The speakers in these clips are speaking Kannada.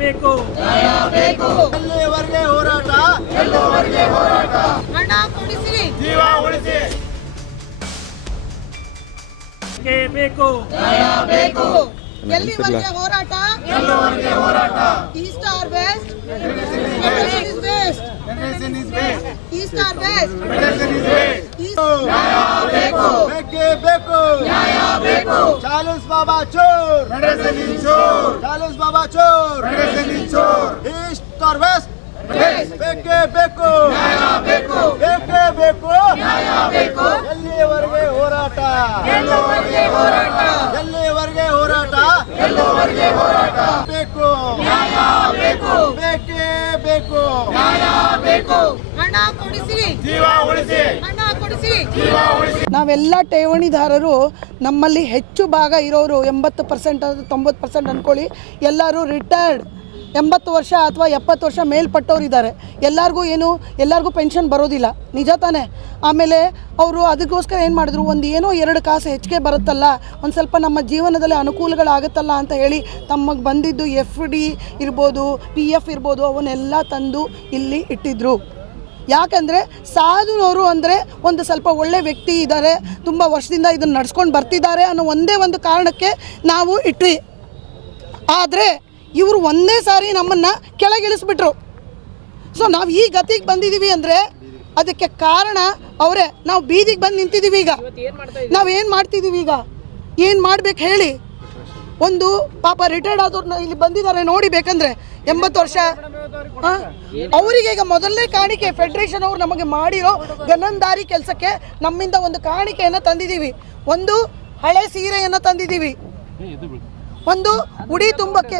ಬೇಕು ಬೇಕು ಎಲ್ಲಿವರೆಗೆ ಹೋರಾಟ ಹಣ ಕೊಡಿಸಿ ಜೀವ ಉಳಿಸಿ ಬೇಕು ಎಲ್ಲಿವರೆಗೆ ಹೋರಾಟ east or west east or west ಬೇಕು ಚಾರ್ಲ್ಸ್ ಬಾಬಾ ಚೋರ್ ಚಾರ್ಲ್ಸ್ ಬಾಬಾ ಚೋರ್ ಈಸ್ಟ್ ಆರ್ ವೆಸ್ಟ್ ಬೇಕೇ ಬೇಕು ಎಲ್ಲಿವರೆಗೆ ಹೋರಾಟ ಬೇಕು ಬೇಕೇ ಬೇಕು ಹಣ ಕೊಡಿಸಿ ಜೀವ ಉಳಿಸಿ ನಾವೆಲ್ಲ ಠೇವಣಿದಾರರು ನಮ್ಮಲ್ಲಿ ಹೆಚ್ಚು ಭಾಗ ಇರೋರು 80% 90% ಅನ್ಕೊಳ್ಳಿ, ಎಲ್ಲರೂ ರಿಟೈರ್ಡ್ 80 ವರ್ಷ ಅಥವಾ 70 ವರ್ಷ ಮೇಲ್ಪಟ್ಟವ್ರು ಎಲ್ಲರಿಗೂ ಪೆನ್ಷನ್ ಬರೋದಿಲ್ಲ, ನಿಜ ತಾನೆ. ಆಮೇಲೆ ಅವರು ಅದಕ್ಕೋಸ್ಕರ ಏನು ಮಾಡಿದ್ರು, ಏನೋ 2 ಕಾಸು ಹೆಚ್ಚಿಗೆ ಬರುತ್ತಲ್ಲ, ಒಂದು ಸ್ವಲ್ಪ ನಮ್ಮ ಜೀವನದಲ್ಲಿ ಅನುಕೂಲಗಳಾಗುತ್ತಲ್ಲ ಅಂತ ಹೇಳಿ ತಮಗೆ ಬಂದಿದ್ದು FD ಇರ್ಬೋದು, PF ಇರ್ಬೋದು, ಅವನ್ನೆಲ್ಲ ತಂದು ಇಲ್ಲಿ ಇಟ್ಟಿದ್ರು. ಯಾಕಂದರೆ ಸಾಧುನವರು ಅಂದರೆ ಒಂದು ಸ್ವಲ್ಪ ಒಳ್ಳೆ ವ್ಯಕ್ತಿ ಇದ್ದಾರೆ, ತುಂಬ ವರ್ಷದಿಂದ ಇದನ್ನು ನಡ್ಸ್ಕೊಂಡು ಬರ್ತಿದ್ದಾರೆ ಅನ್ನೋ ಒಂದೇ ಒಂದು ಕಾರಣಕ್ಕೆ ನಾವು ಇಟ್ವಿ. ಆದರೆ ಇವರು ಒಂದೇ ಸಾರಿ ನಮ್ಮನ್ನು ಕೆಳಗಿಳಿಸ್ಬಿಟ್ರು. ಸೊ ನಾವು ಈ ಗತಿಗೆ ಬಂದಿದ್ದೀವಿ ಅಂದರೆ ಅದಕ್ಕೆ ಕಾರಣ ಅವರೇ. ನಾವು ಬೀದಿಗೆ ಬಂದು ನಿಂತಿದ್ದೀವಿ. ಈಗ ನಾವೇನು ಮಾಡ್ತಿದ್ದೀವಿ, ಏನು ಮಾಡ್ಬೇಕು ಹೇಳಿ. ಒಂದು ಪಾಪ ರಿಟೈರ್ಡ್ ಆದವ್ರನ್ನ ಇಲ್ಲಿ ಬಂದಿದ್ದಾರೆ ನೋಡಿ, ಬೇಕಂದ್ರೆ 80 ವರ್ಷ ಅವರಿಗೆ ಈಗ ಮೊದಲನೇ ಕಾಣಿಕೆ ಫೆಡರೇಷನ್ ಅವರು ನಮಗೆ ಮಾಡಿರೋ ಗನಂದಾರಿ ಕೆಲಸಕ್ಕೆ ನಮ್ಮಿಂದ ಒಂದು ಕಾಣಿಕೆಯನ್ನು ತಂದಿದ್ದೀವಿ. ಒಂದು ಹಳೆ ಸೀರೆಯನ್ನು ತಂದಿದ್ದೀವಿ, ಒಂದು ಉಡಿ ತುಂಬಕ್ಕೆ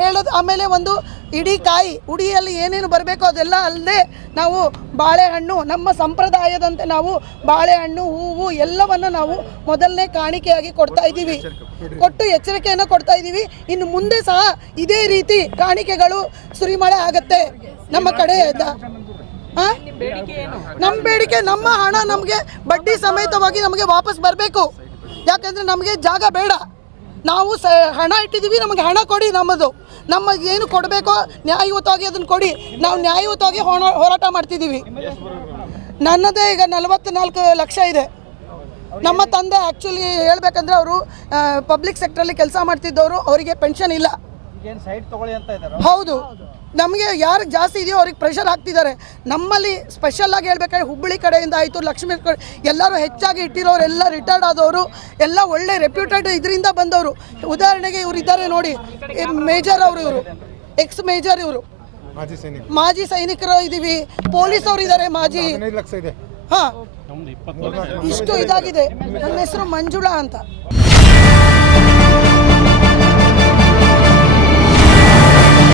ಹೇಳೋದು, ಆಮೇಲೆ ಒಂದು ಇಡೀ ಕಾಯಿ ಉಡಿಯಲ್ಲಿ ಏನೇನು ಬರಬೇಕೋ ಅದೆಲ್ಲ ಅಲ್ಲದೆ ನಾವು ಬಾಳೆಹಣ್ಣು, ನಮ್ಮ ಸಂಪ್ರದಾಯದಂತೆ ನಾವು ಬಾಳೆಹಣ್ಣು, ಹೂವು ಎಲ್ಲವನ್ನು ನಾವು ಮೊದಲನೇ ಕಾಣಿಕೆಯಾಗಿ ಕೊಡ್ತಾ ಇದ್ದೀವಿ, ಕೊಟ್ಟು ಎಚ್ಚರಿಕೆಯನ್ನು ಕೊಡ್ತಾ ಇದ್ದೀವಿ. ಇನ್ನು ಮುಂದೆ ಸಹ ಇದೇ ರೀತಿ ಕಾಣಿಕೆಗಳು ಸುರಿಮಳೆ ಆಗತ್ತೆ ನಮ್ಮ ಕಡೆಯಿಂದ. ನಮ್ಮ ಬೇಡಿಕೆ, ನಮ್ಮ ಹಣ ನಮಗೆ ಬಡ್ಡಿ ಸಮೇತವಾಗಿ ನಮಗೆ ವಾಪಸ್ ಬರಬೇಕು. ಯಾಕಂದರೆ ನಮಗೆ ಜಾಗ ಬೇಡ, ನಾವು ಹಣ ಇಟ್ಟಿದ್ದೀವಿ, ನಮಗೆ ಹಣ ಕೊಡಿ. ನಮಗೆ ಏನು ಕೊಡಬೇಕೋ ನ್ಯಾಯಯುತವಾಗಿ ಅದನ್ನು ಕೊಡಿ. ನಾವು ನ್ಯಾಯಯುತವಾಗಿ ಹೋರಾಟ ಮಾಡ್ತಿದ್ದೀವಿ. ನನ್ನದೇ ಈಗ 44 ಲಕ್ಷ ಇದೆ. ನಮ್ಮ ತಂದೆ ಆ್ಯಕ್ಚುಲಿ ಹೇಳ್ಬೇಕಂದ್ರೆ ಅವರು ಪಬ್ಲಿಕ್ ಸೆಕ್ಟ್ರಲ್ಲಿ ಕೆಲಸ ಮಾಡ್ತಿದ್ದವರು, ಅವರಿಗೆ ಪೆನ್ಷನ್ ಇಲ್ಲ. ಹೌದು, ನಮಗೆ ಯಾರಿಗೆ ಜಾಸ್ತಿ ಇದೆಯೋ ಅವ್ರಿಗೆ ಪ್ರೆಷರ್ ಹಾಕ್ತಿದ್ದಾರೆ. ನಮ್ಮಲ್ಲಿ ಸ್ಪೆಷಲಾಗಿ ಹೇಳ್ಬೇಕಾದ್ರೆ ಹುಬ್ಬಳ್ಳಿ ಕಡೆಯಿಂದ ಆಯಿತು, ಲಕ್ಷ್ಮೀ ಕಡೆ ಎಲ್ಲರೂ ಹೆಚ್ಚಾಗಿ ಇಟ್ಟಿರೋರು, ಎಲ್ಲ ರಿಟೈರ್ಡ್ ಆದವರು, ಎಲ್ಲ ಒಳ್ಳೆ ರೆಪ್ಯೂಟೆಡ್ ಇದರಿಂದ ಬಂದವರು. ಉದಾಹರಣೆಗೆ ಇವರು ಇದ್ದಾರೆ ನೋಡಿ, ಮೇಜರ್ ಅವರು, ಇವರು ಎಕ್ಸ್ ಮೇಜರ್, ಇವರು ಮಾಜಿ ಸೈನಿಕರು ಇದ್ದೀವಿ, ಪೊಲೀಸ್ ಅವರು ಇದ್ದಾರೆ ಮಾಜಿ. ಹಾಂ, ಇಷ್ಟು ಇದಾಗಿದೆ. ನನ್ನ ಹೆಸರು ಮಂಜುಳಾ ಅಂತ.